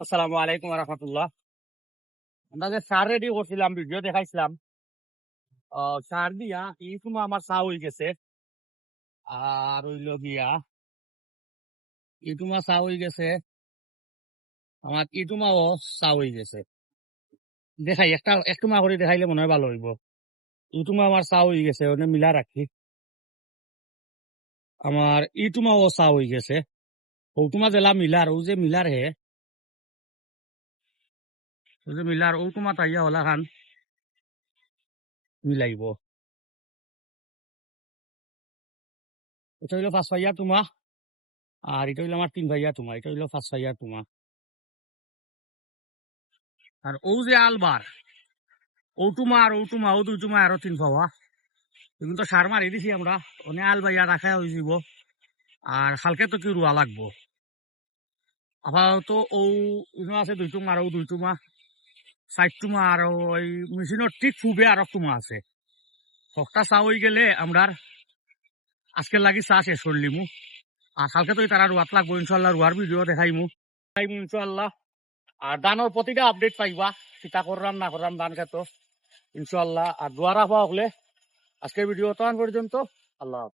আসসালামু আলাইকুম রহমতুল্লাহ। আমরা যে সার রেডি করছিলাম, ভিডিও দেখাইছিলাম। সার দিয়া এই সময় আমার চা হয়ে গেছে। আর হইল গিয়া ইটুমা চা হয়ে গেছে, আমার ইটুমাও চা হয়ে গেছে। দেখাই একটুমা করে দেখাইলে মনে হয় ভালো হইব। ইটুমা আমার চা হয়ে গেছে, ওনে মিলা রাখি। আমার ইটুমাও চা হয়ে গেছে। ওটুমা জেলা মিলার, ও যে মিলার হে, ও যে মিলার ওটুমা তাইয়া হলা খান মিলাইব। এটা হইলো 5 ভাইয়া তুমা, আর এটা হইলো আমার 3 ভাইয়া তুমা, এটা হইলো 5 ভাইয়া তুমা। আর ও যে আলবার ও দুইটুমা আরো 3 পাওয়া। এগুলো তো সার মারি দিছি আমরা, অনেক আল বাইয়া রাখা হয়ে যাব। আর হালকে তো কি রুয়া লাগবো। আপাতত ও আছে 2 টুমা, আর ও 2 টুমা, 4 টুমা, আর ওই মেশিনের ঠিক ফুবে আর টুমা আছে। সবটা চা হয়ে গেলে আমরা আজকের লাগি চা শেষ করলিমু। আর কালকে তো তারা রুয়াত লাগবো ইনশাল্লাহ, রুয়ার ভিডিও দেখাইমু ইনশাল্লাহ। আর দানোর প্রতিটা আপডেট পাইবা, চিন্তা করলাম না করলাম দান খেত ইনশাল্লাহ। আর দোয়ারা পাওয়া হলে আজকের ভিডিও তো পর্যন্ত। আল্লাহ হাফেজ।